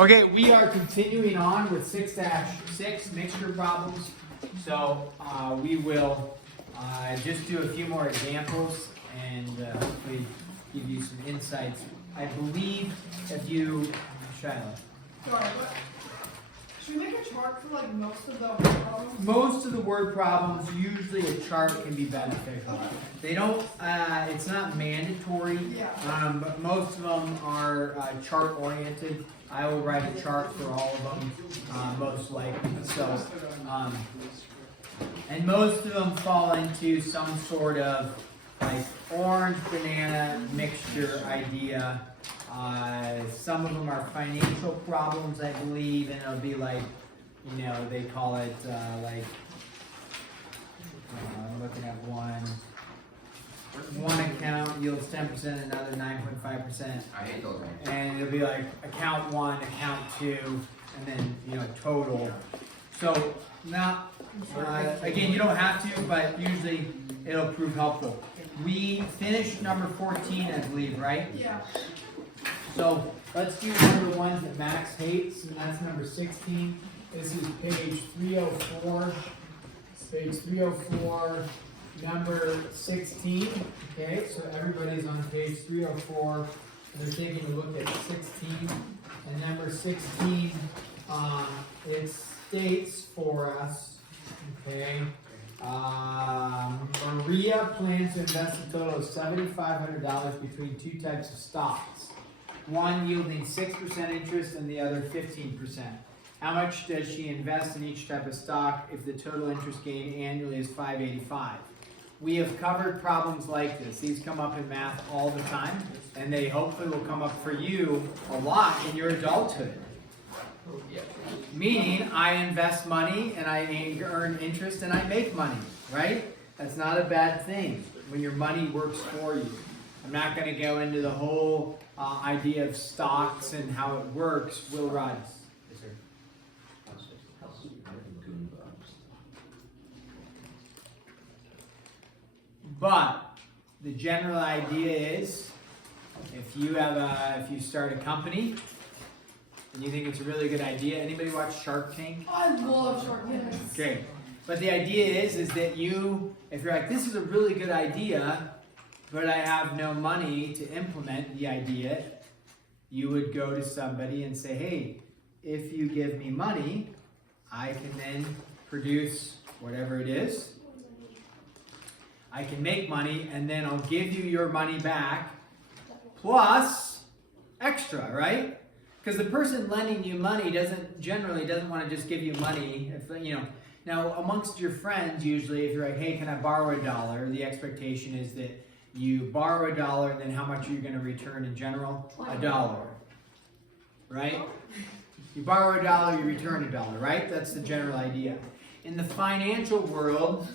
Okay, we are continuing on with 6-6 mixture problems. So we will just do a few more examples and hopefully give you some insights. I believe if you, Shiloh. Sorry, but should we make a chart for like most of the problems? Most of the word problems, usually a chart can be beneficial. They don't, it's not mandatory, but most of them are chart oriented. I will write a chart for all of them, most likely. So, and most of them fall into some sort of like orange banana mixture idea. Some of them are financial problems, I believe, and it'll be like, you know, they call it like, I'm looking at one account yields 10%, another 9.5%. I hate those ones. And it'll be like account 1, account 2, and then, you know, total. So now, again, you don't have to, but usually it'll prove helpful. We finished number 14, I believe, right? Yeah. So let's do one of the ones that Max hates, and that's number 16. This is page 304. Page 304, number 16. Okay, so everybody's on page 304, and they're taking a look at 16. And number 16, it states for us, okay, Maria plans to invest a total of $7,500 between two types of stocks. One yielding 6% interest and the other 15%. How much does she invest in each type of stock if the total interest gain annually is $585? We have covered problems like this. These come up in math all the time, and they hopefully will come up for you a lot in your adulthood. Meaning, I invest money and I earn interest and I make money, right? That's not a bad thing when your money works for you. I'm not going to go into the whole idea of stocks and how it works. Will Rod. Yes, sir. But the general idea is, if you start a company and you think it's a really good idea, anybody watch Shark Tank? I love Shark Tank. Okay, but the idea is that you, if you're like, this is a really good idea, but I have no money to implement the idea, you would go to somebody and say, hey, if you give me money, I can then produce whatever it is. I can make money, and then I'll give you your money back plus extra, right? Because the person lending you money generally doesn't want to just give you money. If, you know, now amongst your friends, usually, if you're like, hey, can I borrow $1? The expectation is that you borrow $1, and then how much are you going to return in general? $1, right? You borrow $1, you return $1, right? That's the general idea. In the financial world,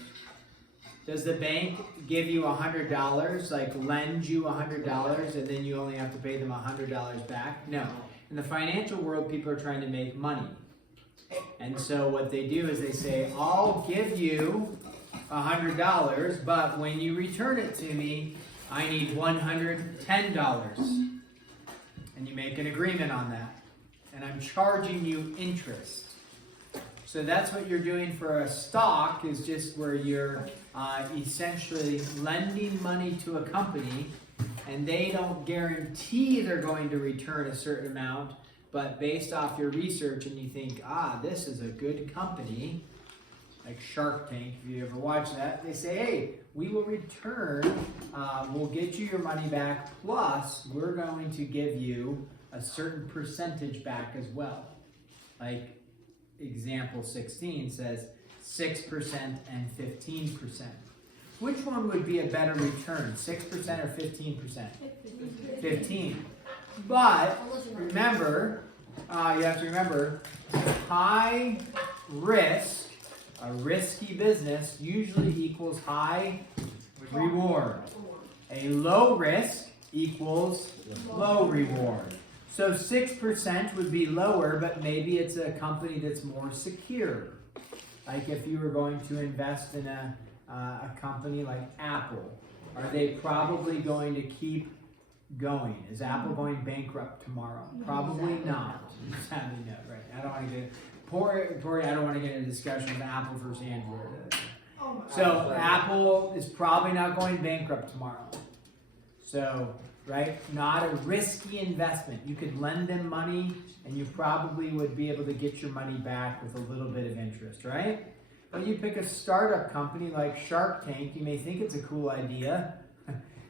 does the bank give you $100, like lend you $100, and then you only have to pay them $100 back? No. In the financial world, people are trying to make money. And so what they do is they say, I'll give you $100, but when you return it to me, I need $110. And you make an agreement on that. And I'm charging you interest. So that's what you're doing for a stock, is just where you're essentially lending money to a company, and they don't guarantee they're going to return a certain amount, but based off your research and you think, this is a good company, like Shark Tank, if you ever watch that, they say, hey, we will return, we'll get you your money back, plus we're going to give you a certain percentage back as well. Like example 16 says 6% and 15%. Which one would be a better return, 6% or 15%? 15. But remember, you have to remember, high risk, a risky business, usually equals high reward. A low risk equals low reward. So 6% would be lower, but maybe it's a company that's more secure. Like if you were going to invest in a company like Apple, are they probably going to keep going? Is Apple going bankrupt tomorrow? Probably not. Sadly, no. Right? I don't want to get I don't want to get into a discussion of Apple versus Android. Oh my So Apple is probably not going bankrupt tomorrow. So, right, not a risky investment. You could lend them money and you probably would be able to get your money back with a little bit of interest, right? But you pick a startup company like Shark Tank, you may think it's a cool idea,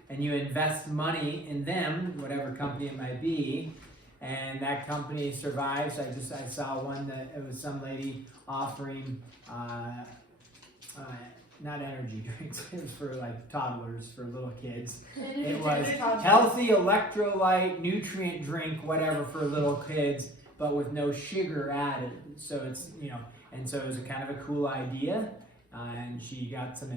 and you invest money in them, whatever company it might be, and that company survives. I saw one that it was some lady offering not energy drinks, it was for like toddlers, for little kids. It was healthy electrolyte, nutrient drink, whatever for little kids, but with no sugar added. So it's, and so it was a kind of a cool idea. And she got some,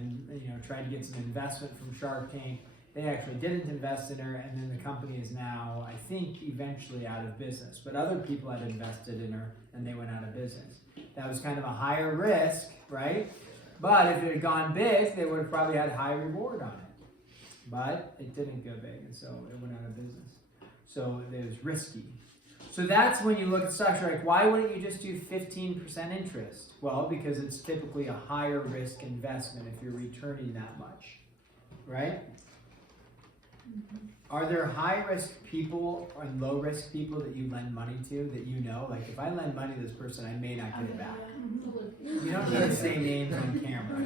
tried to get some investment from Shark Tank. They actually didn't invest in her, and then the company is now, I think, eventually out of business. But other people had invested in her, and they went out of business. That was kind of a higher risk, right? But if it had gone big, they would have probably had high reward on it. But it didn't go big, and so it went out of business. So it was risky. So that's when you look at stocks, you're like, why wouldn't you just do 15% interest? Well, because it's typically a higher risk investment if you're returning that much, right? Are there high-risk people and low-risk people that you lend money to that you know? Like, if I lend money to this person, I may not get it back. You don't need to say names on camera.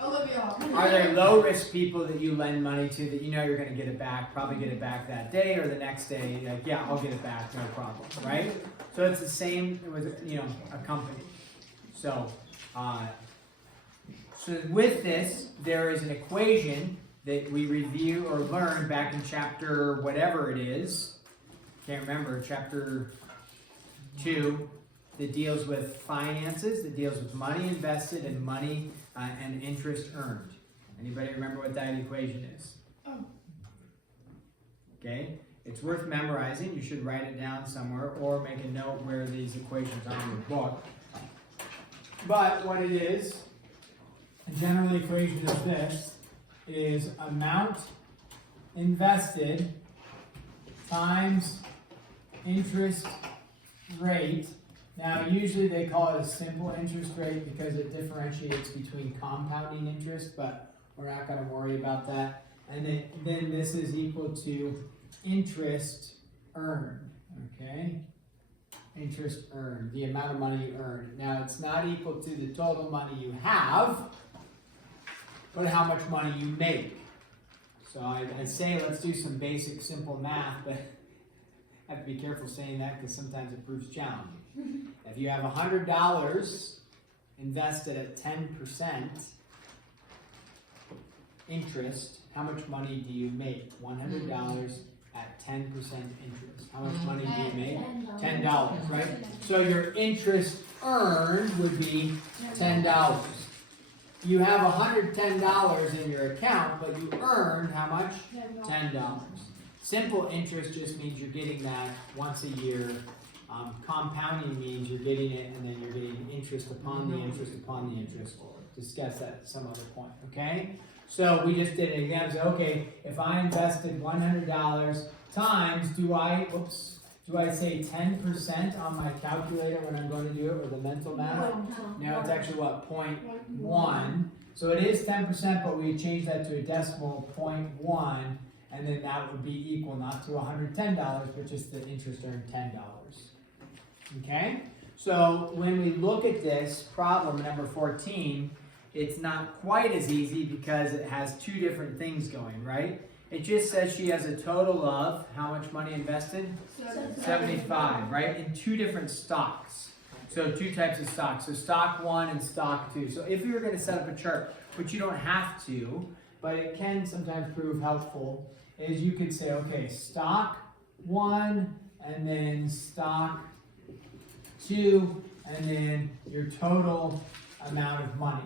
Olivia. Are there low-risk people that you lend money to that you know you're going to get it back, probably get it back that day or the next day? Like, yeah, I'll get it back, no problem, right? So it's the same with, a company. So, so with this, there is an equation that we review or learn back in chapter whatever it is, can't remember, chapter 2, that deals with finances, that deals with money invested and money and interest earned. Anybody remember what that equation is? Oh. Okay, it's worth memorizing. You should write it down somewhere or make a note where these equations are in your book. But what it is, a general equation is this. Is amount invested times interest rate. Now, usually they call it a simple interest rate because it differentiates between compounding interest, but we're not going to worry about that. And then this is equal to interest earned, okay? Interest earned, the amount of money you earned. Now, it's not equal to the total money you have, but how much money you make. So I say let's do some basic simple math, but I have to be careful saying that because sometimes it proves challenging. If you have $100 invested at 10% interest, how much money do you make? $100 at 10% interest. How much money do you make? $10, right? So your interest earned would be $10. You have $110 in your account, but you earned how much? $10. Simple interest just means you're getting that once a year. Compounding means you're getting it and then you're getting interest upon the interest upon the interest. Discuss that at some other point, okay? So we just did an example. Okay, if I invested $100 times, do I say 10% on my calculator when I'm going to do it with a mental math? No, it's actually what, 0.1. So it is 10%, but we change that to a decimal, 0.1, and then that would be equal not to $110, but just the interest earned $10. Okay? So when we look at this problem, number 14, it's not quite as easy because it has two different things going, right? It just says she has a total of how much money invested? 75, right? In two different stocks. So two types of stocks. So stock 1 and stock 2. So if you were going to set up a chart, which you don't have to, but it can sometimes prove helpful, is you could say, okay, stock 1 and then stock 2 and then your total amount of money.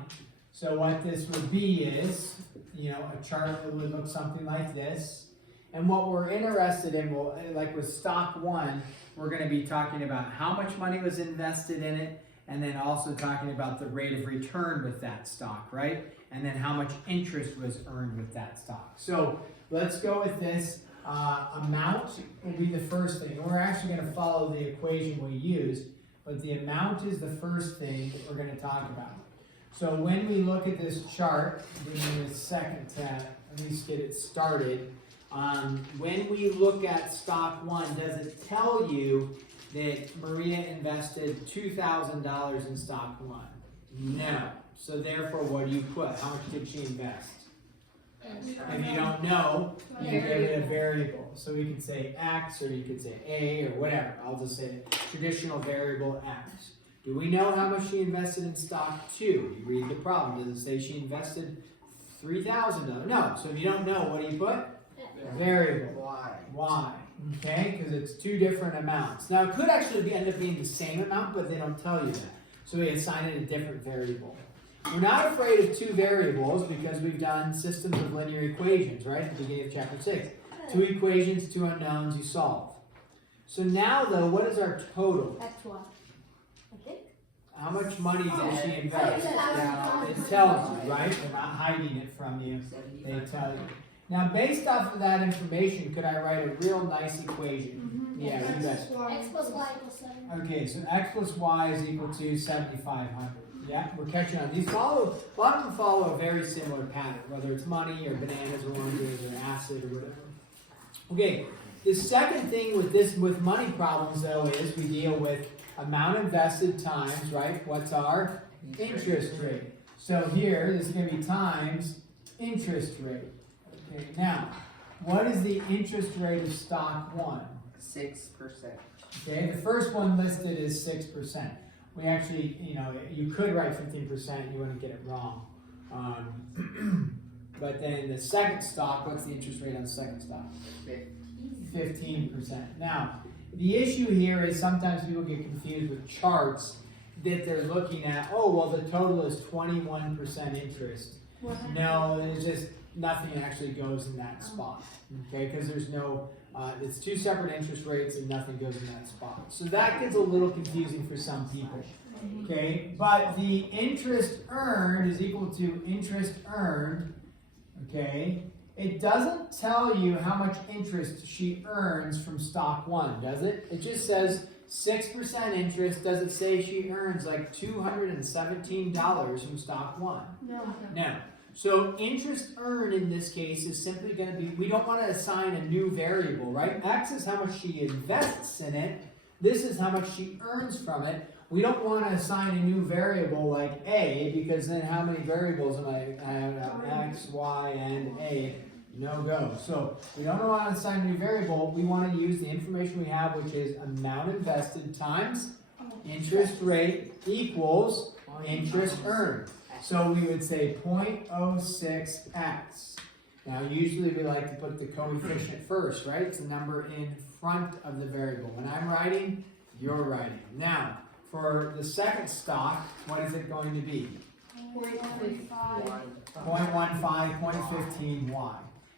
So what this would be is, a chart that would look something like this. And what we're interested in, like with stock 1, we're going to be talking about how much money was invested in it, and then also talking about the rate of return with that stock, right? And then how much interest was earned with that stock. So let's go with this. Amount will be the first thing. We're actually going to follow the equation we used, but the amount is the first thing that we're going to talk about. So when we look at this chart, give me a second to at least get it started. When we look at stock 1, does it tell you that Maria invested $2,000 in stock 1? No. So therefore, what do you put? How much did she invest? If you don't know, you give it a variable. So we could say X, or you could say A, or whatever. I'll just say traditional variable X. Do we know how much she invested in stock 2? You read the problem. Does it say she invested $3,000? No. So if you don't know, what do you put? Variable. Y. Okay? Because it's two different amounts. Now, it could actually end up being the same amount, but they don't tell you that. So we assign it a different variable. We're not afraid of two variables because we've done systems of linear equations, right? At the beginning of chapter 6. Two equations, two unknowns, you solve. So now, though, what is our total? X1. I think. How much money did she invest? Now, it tells you, right? They're not hiding it from you. They tell you. Now, based off of that information, could I write a real nice equation? Yeah, you bet. X plus Y equals 7. Okay, so X plus Y is equal to 7,500. Yeah, we're catching on. These follow, a lot of them follow a very similar pattern, whether it's money or bananas or oranges or acid or whatever. Okay, the second thing with money problems though is we deal with amount invested times, right? What's our interest rate? So here, this is going to be times interest rate. Okay, now, what is the interest rate of stock 1? 6%. Okay, the first one listed is 6%. We actually, you could write 15%, you wouldn't get it wrong. But then the second stock, what's the interest rate on the second stock? 15%. Now, the issue here is sometimes people get confused with charts that they're looking at, oh, well, the total is 21% interest. No, there's just nothing actually goes in that spot, okay? Because there's no, it's two separate interest rates and nothing goes in that spot. So that gets a little confusing for some people, okay? But the interest earned is equal to interest earned, okay? It doesn't tell you how much interest she earns from stock 1, does it? It just says 6% interest. Does it say she earns like $217 from stock 1? No. So interest earned in this case is simply going to be, we don't want to assign a new variable, right? X is how much she invests in it. This is how much she earns from it. We don't want to assign a new variable like A, because then how many variables am I have? X, Y, and A. No go. So we don't want to assign a new variable. We want to use the information we have, which is amount invested times interest rate equals interest earned. So we would say 0.06x. Now usually we like to put the coefficient first, right? It's the number in front of the variable. When I'm writing, you're writing. Now, for the second stock, what is it going to be? 0.15, 0.15y.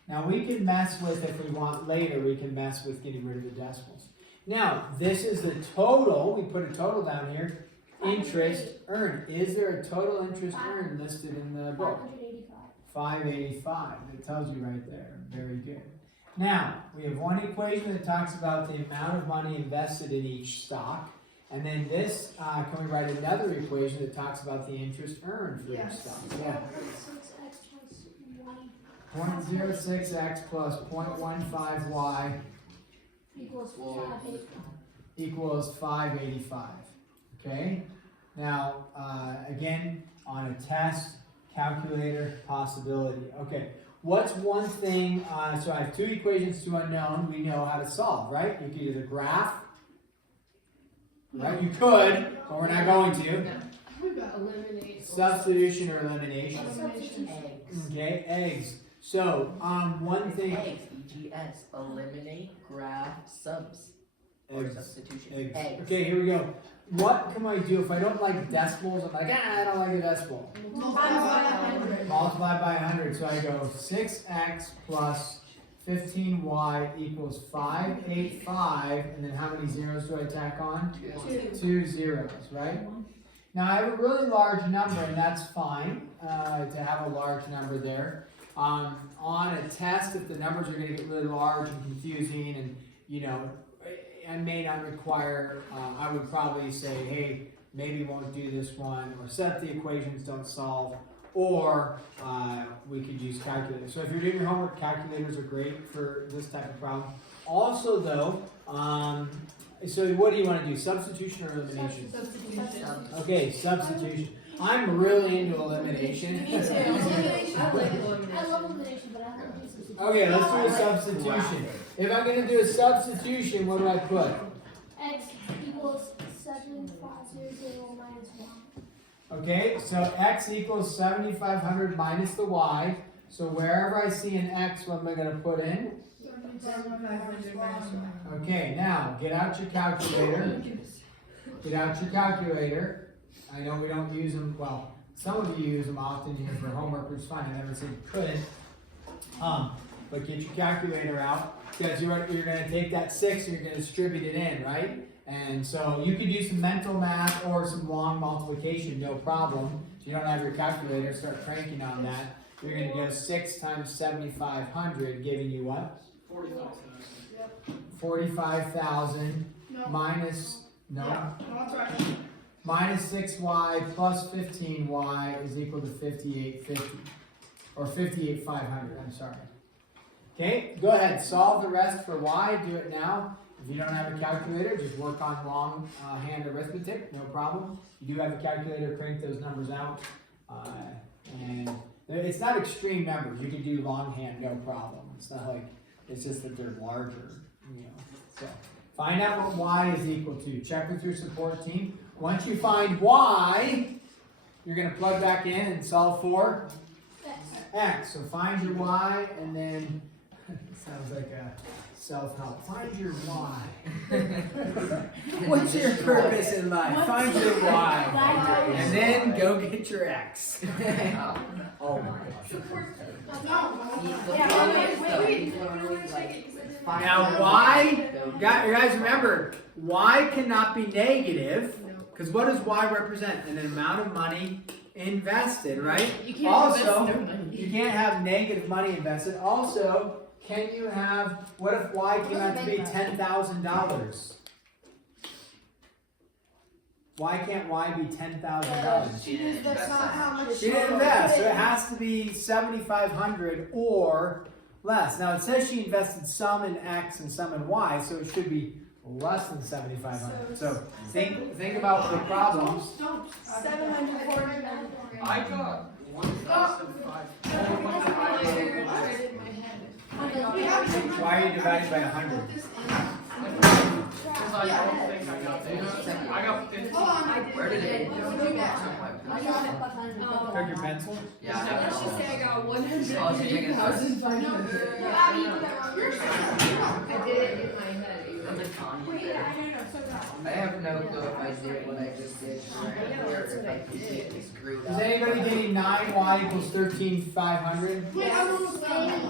Now we can mess with, if we want later, we can mess with getting rid of the decimals. Now, this is the total. We put a total down here. Interest earned. Is there a total interest earned listed in the book? 585. It tells you right there. Very good. Now, we have one equation that talks about the amount of money invested in each stock. And then this, can we write another equation that talks about the interest earned for each stock? Yeah. 0.06x plus 0.15y equals 585. Okay? Now, again, on a test, calculator, possibility. Okay, what's one thing, so I have two equations, two unknown, we know how to solve, right? You could either graph, right? You could, but we're not going to. Eliminate. Substitution or elimination. Substitution. Okay, eggs. So, one thing. Eggs, EGS, eliminate, graph, subs. Or Eggs. substitution. Eggs. Okay, here we go. What can I do if I don't like decimals? I'm like, I don't like a decimal. Multiply by 100. Multiply by 100. So I go 6x plus 15y equals 585. And then how many zeros do I tack on? 2 zeros, right? Now I have a really large number, and that's fine to have a large number there. on a test, if the numbers are going to get really large and confusing, and you know, I may not require. I would probably say, hey, maybe won't do this one, or set up the equations, don't solve, or we could use calculators. So if you're doing your homework, calculators are great for this type of problem. Also, though, so what do you want to do? Substitution or elimination? Substitution. Okay, substitution. I'm really into elimination. Me too. I love elimination, but I don't do substitution. Okay, let's do a substitution. If I'm going to do a substitution, what do I put? X equals 7500 minus 1. Okay, so x equals 7500 minus the y. So wherever I see an x, what am I going to put in? Okay, now get out your calculator. Get out your calculator. I know we don't use them, well, some of you use them often here for homework, which is fine. I never said you couldn't. But get your calculator out, because you're going to take that 6 and you're going to distribute it in, right? And so you could do some mental math or some long multiplication, no problem. If you don't have your calculator, start cranking on that. You're going to get 6 times 7,500, giving you what? 45,000 No. minus, no? Yeah, no, that's right. Minus 6y plus 15y is equal to 5850. Or 58,500, I'm sorry. Okay, go ahead, solve the rest for y, do it now. If you don't have a calculator, just work on long hand arithmetic, no problem. If you do have a calculator, crank those numbers out. And it's not extreme numbers, you can do longhand, no problem. It's not like, it's just that they're larger, you know. So, find out what y is equal to. Check with your support team. Once you find y, you're going to plug back in and solve for x. So find your y, and then, sounds like a self-help. Find your y. What's your purpose in life? Find your y. And then go get your x. Oh my gosh. Now y, guys remember, y cannot be negative, because what does y represent? An amount of money invested, right? You can't Also, invest no money. you can't have negative money invested. Also, can you have, what if y came out to be $10,000? Why can't y be $10,000? That's not how much. She didn't invest, so it has to be 7,500 or less. Now it says she invested some in x and some in y, so it should be less than 7,500. So think about the problems. 740. I got 1,500. Why are you dividing by 100? I don't think I got that. I got 50. Where did it go? I got it behind the Took your pencil? Yeah, I Let's just say I got 100,500. Oh, so you're gonna- I did it in my head. I have no clue if I did what I just did correctly or if I completely screwed Is up. anybody getting 9y equals 13,500? Wait, I almost got it.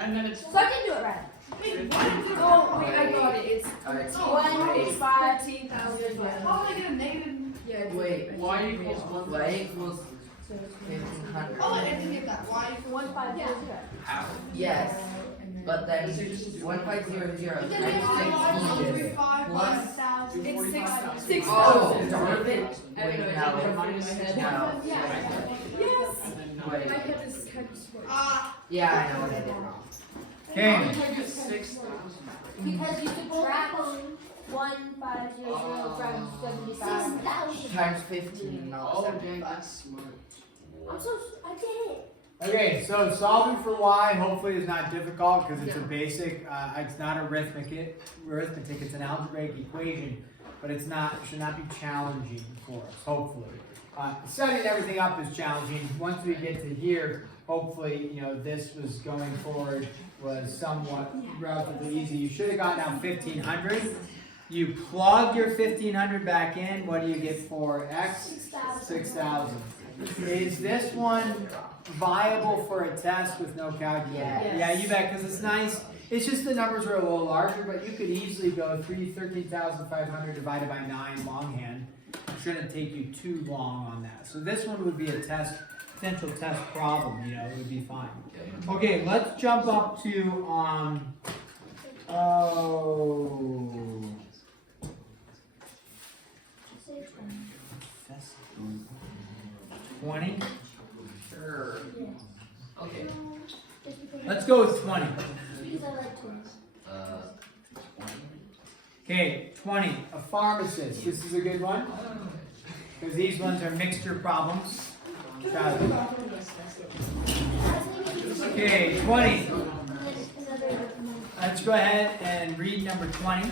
And then it's So I can do it right. Wait, what is it? Oh, wait, I got it. It's Alright, it's 5. 13,000. How did I get a negative? Yeah, it's wait, y equals y equals 1,500. Oh, I didn't get that. Why? 1500. Yes, but then 1500 But then we have 15 plus. It's 6,000. Oh, darn it! I don't Wait, know, now, I did it in my head. now, Yes. wait, My head is kind of squished. yeah, I know what I did wrong. Okay. I get 6,000. Because you subtract 1500 from 75. 6,000. Times 15, not Oh, 75. dang, that's smart. I did it. Okay, so solving for y hopefully is not difficult because it's a basic, it's not arithmetic, it's an algebraic equation, but it should not be challenging for us, hopefully. Setting everything up is challenging. Once we get to here, hopefully, you know, this was going forward was somewhat relatively easy. You should have gotten out 1,500. You plug your 1,500 back in, what do you get for x? 6,000. Is this one viable for a test with no calculator? Yes. Yeah, you bet, because it's nice. It's just the numbers are a little larger, but you could easily go 13,500 divided by 9 longhand. It shouldn't take you too long on that. So this one would be a test potential test problem, you know, it would be fine. Okay, let's jump up to, oh. Say 20? Sure. Yeah. Okay. Just because Let's go with 20. because I like to. 20. Okay, 20. A pharmacist. This is a good one. Because these ones are mixture problems. Got it. Okay, 20. Let's go ahead and read number 20.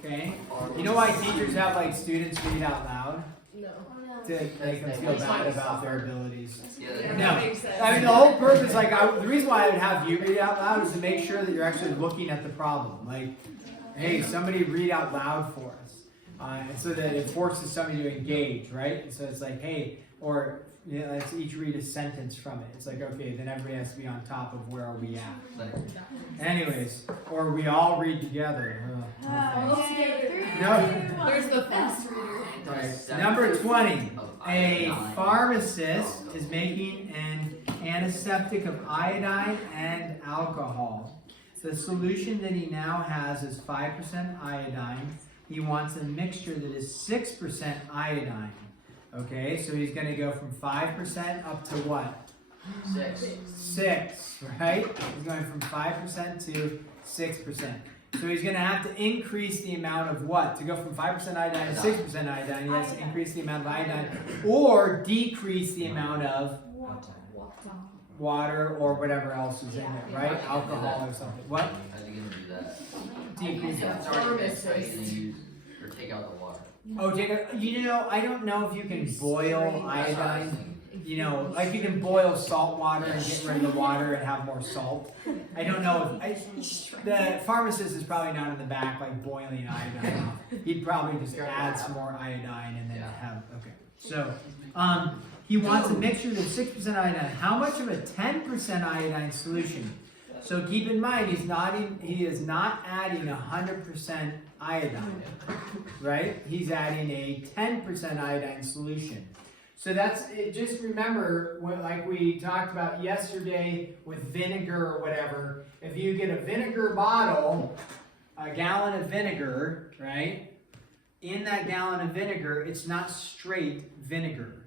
Okay. You know why teachers have like students read out loud? To make them feel bad about their abilities. Yeah, No, I mean the whole purpose, like the reason why I would have you read it out loud is to make sure that you're actually looking at the problem. Like, hey, somebody read out loud for us, and so that it forces somebody to engage, right? And so it's like, hey, or you know, let's each read a sentence from it. It's like, okay, then everybody has to be on top of where are we at. Anyways, or we all read together. No. There's the fast reader. Right. Number 20. A pharmacist is making an antiseptic of iodine and alcohol. The solution that he now has is 5% iodine. He wants a mixture that is 6% iodine. Okay, so he's going to go from 5% up to what? 6, right? He's going from 5% to 6%. So he's going to have to increase the amount of what? To go from 5% iodine to 6% iodine, he has to increase the amount of iodine or decrease the amount of water or whatever else is in it, right? Alcohol or something. What? How's he gonna do that? Decrease it. It's already mixed, so he's gonna use, or take out the water. Oh, Jacob, you know, I don't know if you can boil iodine. You know, like you can boil salt water and get rid of the water and have more salt. I don't know if the pharmacist is probably not in the back like boiling iodine. He'd probably just add some more iodine and then have okay. So, he wants a mixture that's 6% iodine. How much of a 10% iodine solution? So keep in mind, he is not adding 100% iodine, right? He's adding a 10% iodine solution. So that's it. Just remember, like we talked about yesterday with vinegar or whatever, if you get a vinegar bottle, a gallon of vinegar, right? In that gallon of vinegar, it's not straight vinegar.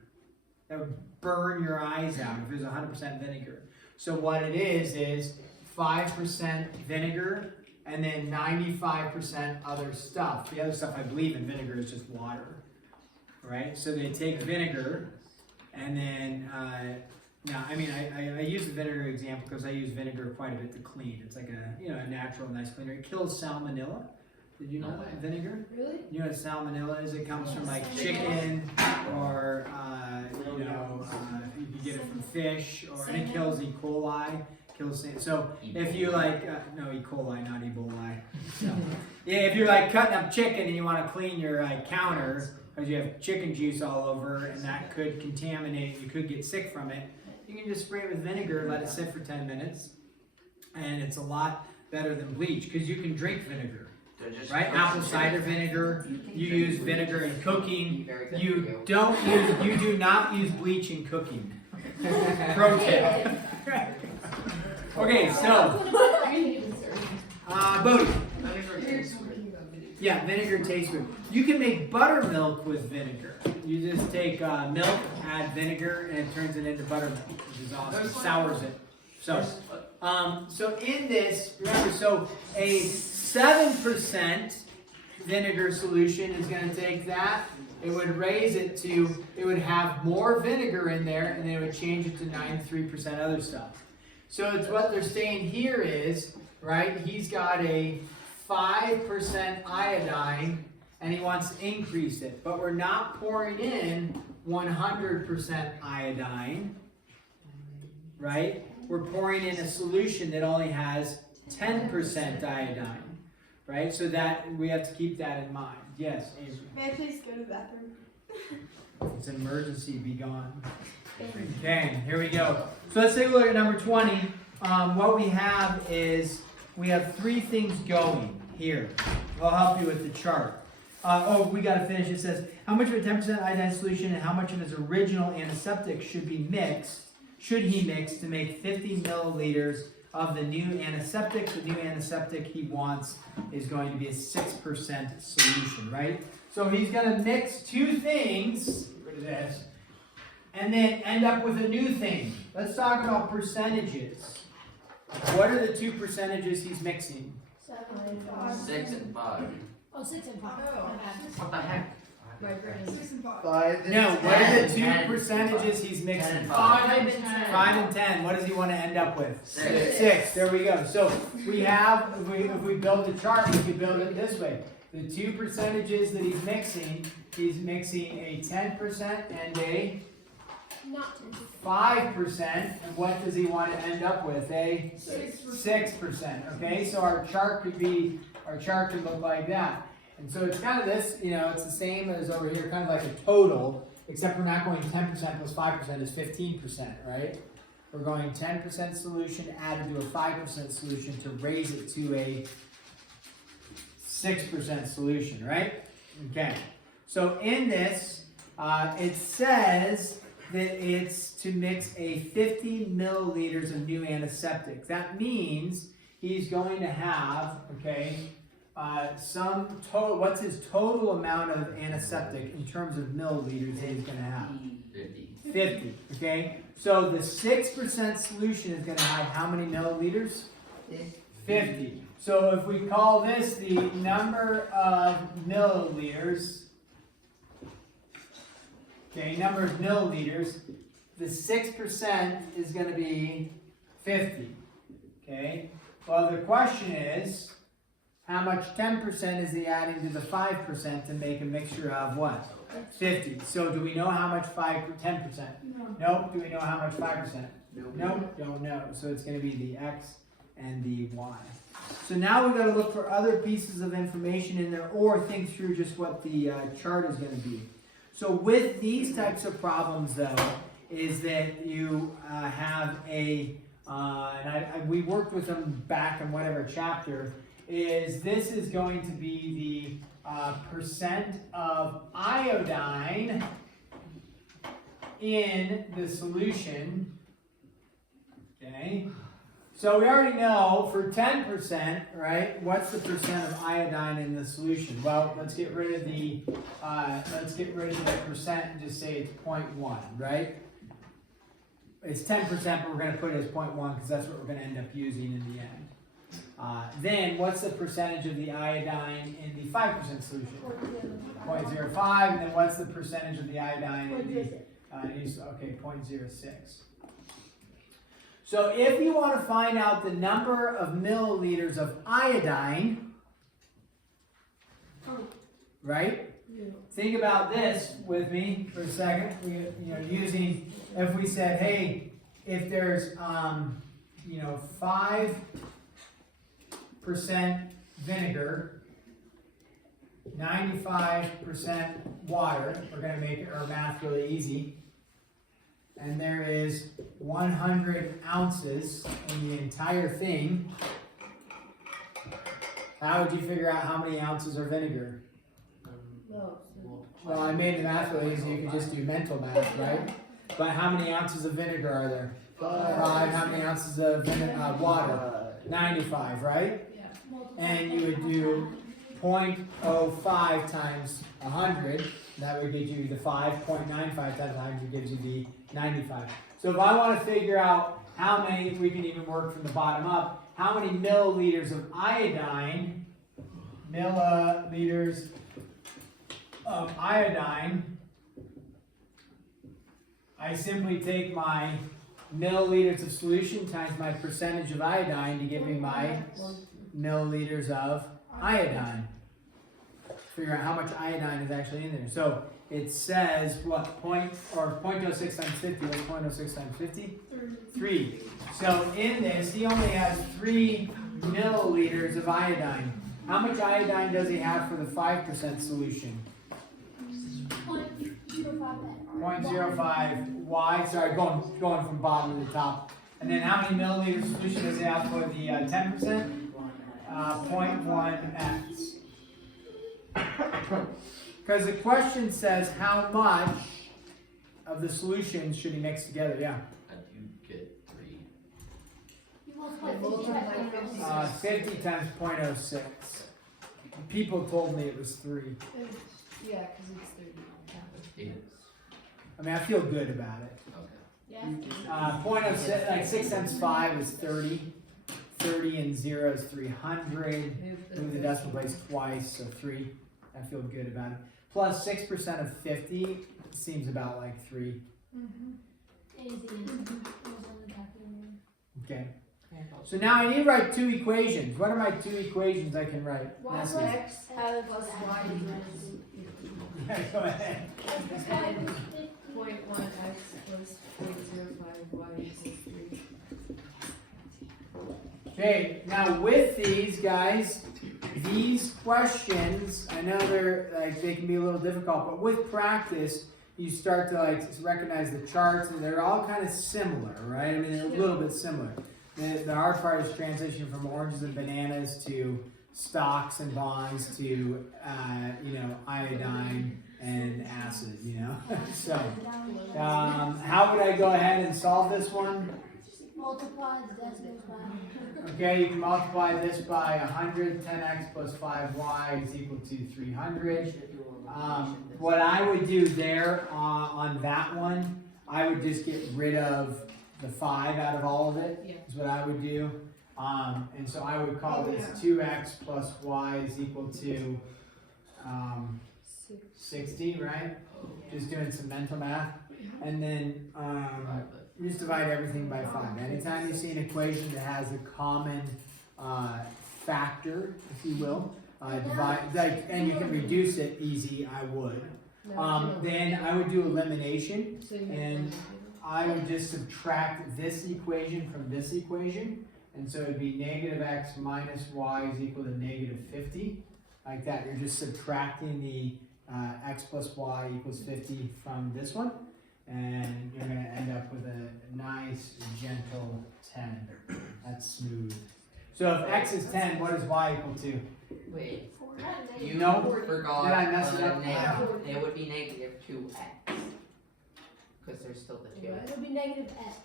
That would burn your eyes out if it was 100% vinegar. So what it is 5% vinegar and then 95% other stuff. The other stuff I believe in vinegar is just water. Right? So they take vinegar and then, now, I mean, I use the vinegar example because I use vinegar quite a bit to clean. It's like a natural, nice cleaner. It kills salmonella. Did you know that? Vinegar? Really? You know what salmonella is? It comes from like chicken or, you can get it from fish and it kills E. coli. So if you like, no E. coli, not Ebola. So, yeah, if you're like cutting up chicken and you want to clean your counter because you have chicken juice all over and that could contaminate, you could get sick from it, you can just spray it with vinegar, let it sit for 10 minutes, and it's a lot better than bleach because you can drink vinegar. Right? Apple cider vinegar. You use vinegar in cooking. You do not use bleach in cooking. Pro tip. Okay, so Bodhi. Yeah, vinegar tastes good. You can make buttermilk with vinegar. You just take milk, add vinegar, and it turns it into buttermilk, which is awesome. It sours it. So in this, remember, so a 7% vinegar solution is going to take that. It would raise it to, it would have more vinegar in there, and then it would change it to 93% other stuff. So it's what they're saying here is, right, he's got a 5% iodine, and he wants to increase it. But we're not pouring in 100% iodine, right? We're pouring in a solution that only has 10% iodine, right? So that we have to keep that in mind. Yes, Avery. May I please go to the bathroom? It's an emergency, be gone. Okay, here we go. So let's take a look at number 20. What we have is, we have three things going here. I'll help you with the chart. we gotta finish. It says, how much of a 10% iodine solution and how much of his original antiseptic should he mix to make 50 milliliters of the new antiseptic? The new antiseptic he wants is going to be a 6% solution, right? So he's gonna mix two things, get rid of this, and then end up with a new thing. Let's talk about percentages. What are the two percentages he's mixing? 7 and 5. 6 and 5. Oh, 6 and 5. Oh. What the heck? My brain. 6 and 5. 5 No, what are the two 10, percentages he's 10 mixing? and 5 5. and 10. 5 and 10. What does he want to end up with? 6. 6. There we go. So we have, if we build the chart, we could build it this way. The two percentages that he's mixing a 10% and a Not 10. 5%. And what does he want to end up with? A 6%. Okay, so our chart could look like that. And so it's kind of this, it's the same as over here, kind of like a total, except we're not going 10% plus 5% is 15%, right? We're going 10% solution added to a 5% solution to raise it to a 6% solution, right? Okay. So in this, it says that it's to mix a 50 milliliters of new antiseptic. That means he's going to have, some total, what's his total amount of antiseptic in terms of milliliters that he's going to have? 50, okay? So the 6% solution is going to have how many milliliters? 50. So if we call this the number of milliliters, number of milliliters, the 6% is going to be 50, okay? Well, the question is, how much 10% is he adding to the 5% to make a mixture of what? 50. So do we know how much 10%? No. Nope. Do we know how much 5%? Nope. Don't know. So it's going to be the X and the Y. So now we've got to look for other pieces of information in there or think through just what the chart is going to be. So with these types of problems though, is that you have a, we worked with them back in whatever chapter, this is going to be the percent of iodine in the solution, okay? So we already know for 10%, right, what's the percent of iodine in the solution? Well, let's get rid of the percent and just say it's 0.1, right? It's 10%, but we're going to put it as 0.1 because that's what we're going to end up using in the end. Then what's the percentage of the iodine in the 5% solution? 0.05, and then what's the percentage of the iodine in the, 0.06. So if you want to find out the number of milliliters of iodine, right? Think about this with me for a second. Using, if we said, hey, if there's, 5% vinegar, 95% water, we're going to make our math really easy, and there is 100 ounces in the entire thing, how would you figure out how many ounces are vinegar? Well, I made the math really easy, you could just do mental math, right? But how many ounces of vinegar are there? 5. How many ounces of water? 95, right? And you would do 0.05 times 100, that would give you the 5. 0.95 times 100 gives you the 95. So if I want to figure out how many, if we can even work from the bottom up, how many milliliters of iodine, I simply take my milliliters of solution times my percentage of iodine to give me my milliliters of iodine. Figure out how much iodine is actually in there. So it says what, 0.06 times 50. What's 0.06 times 50? 3. So in this, he only has 3 milliliters of iodine. How much iodine does he have for the 5% solution? 0.05. Why? Sorry, going from bottom to the top. And then how many milliliters of solution does he have for the 10%? 0.1x. Because the question says how much of the solutions should he mix together? Yeah. And you get 3. You multiply 50 times 50 times 0.06. People told me it was 3. Yeah, because it's 30. I mean, I feel good about it. Okay. Yeah. 0.06, like 6 times 5 is 30. 30 and 0 is 300. Move the decimal place twice, so 3. I feel good about it. Plus 6% of 50 seems about like 3. Easy. Okay. So now I need to write 2 equations. What are my 2 equations I can write? Y That's plus it. X plus Y Yeah, go ahead. X plus Y equals 50. 0.1 X plus 0.05 Y equals 3. Okay, now with these guys, these questions, I know they're like they can be a little difficult, but with practice, you start to like recognize the charts, and they're all kind of similar, right? I mean, they're a little bit similar. The hard part is transition from oranges and bananas to stocks and bonds to you know, iodine and acid, you know. So, how would I go ahead and solve this one? Multiply the decimals by. Okay, you can multiply this by 100. 10x plus 5y is equal to 300. What I would do there on that one, I would just get rid of the 5 out of all of it, is what I would do. And so I would call this 2x plus y is equal to 60, right? Just doing some mental math. And then you just divide everything by 5. Anytime you see an equation that has a common factor, if you will, divide, like, and you can reduce it easy, I would. Then I would do elimination, and I would just subtract this equation from this equation. And so it would be negative x minus y is equal to negative 50. Like that, you're just subtracting the x plus y equals 50 from this one. And you're going to end up with a nice, gentle 10. That's smooth. So if x is 10, what is y equal to? Wait. You No. forgot. Did I mess it up? It would be negative 2x. Because there's still the 2. It would be negative X.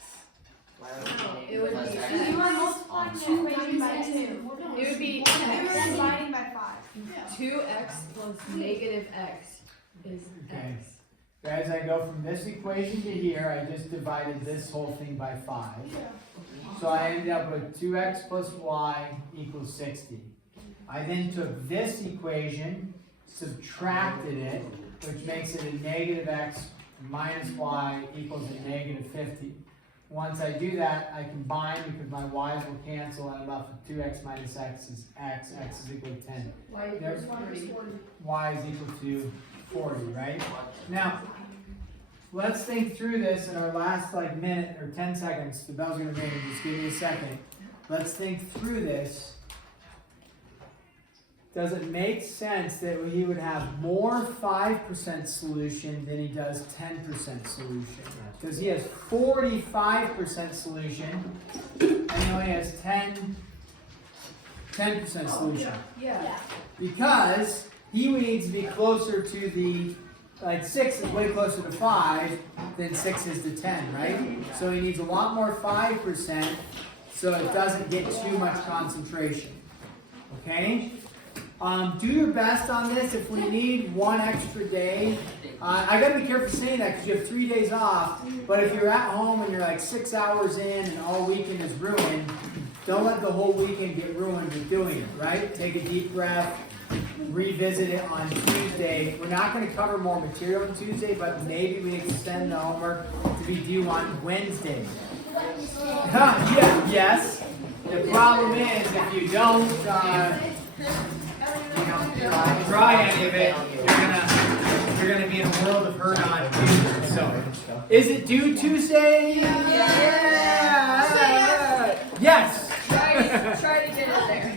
Why would It would plus be x? Because you are multiplying the Two equation by times 2. It would be dividing by 5. 2x plus negative x is Okay. x. Guys, I go from this equation to here. I just divided this whole thing by 5. So I ended up with 2x plus y equals 60. I then took this equation, subtracted it, which makes it a negative x minus y equals a negative 50. Once I do that, I combine because my y's will cancel, and I'm left with 2x minus x is x. X is equal to 10. Y equals 40. Y is equal to 40, right? Now, let's think through this in our last like minute or 10 seconds. The bell's gonna ring, just give me a second. Let's think through this. Does it make sense that he would have more 5% solution than he does 10% solution? Because he has 45% solution and he only has 10% solution. Yeah. Because he needs to be closer to the, like 6 is way closer to 5 than 6 is to 10, right? So he needs a lot more 5% so it doesn't get too much concentration. Okay? Do your best on this. If we need one extra day, I gotta be careful saying that because you have 3 days off. But if you're at home and you're like 6 hours in and all weekend is ruined, don't let the whole weekend get ruined with doing it, right? Take a deep breath, revisit it on Tuesday. We're not going to cover more material on Tuesday, but maybe we extend the homework to be due on Wednesday. Yeah, yes. The problem is if you don't try any of it, you're gonna be in a world of hurt on Tuesday. So, is it due Tuesday? Yeah. Yes. Try to get it there.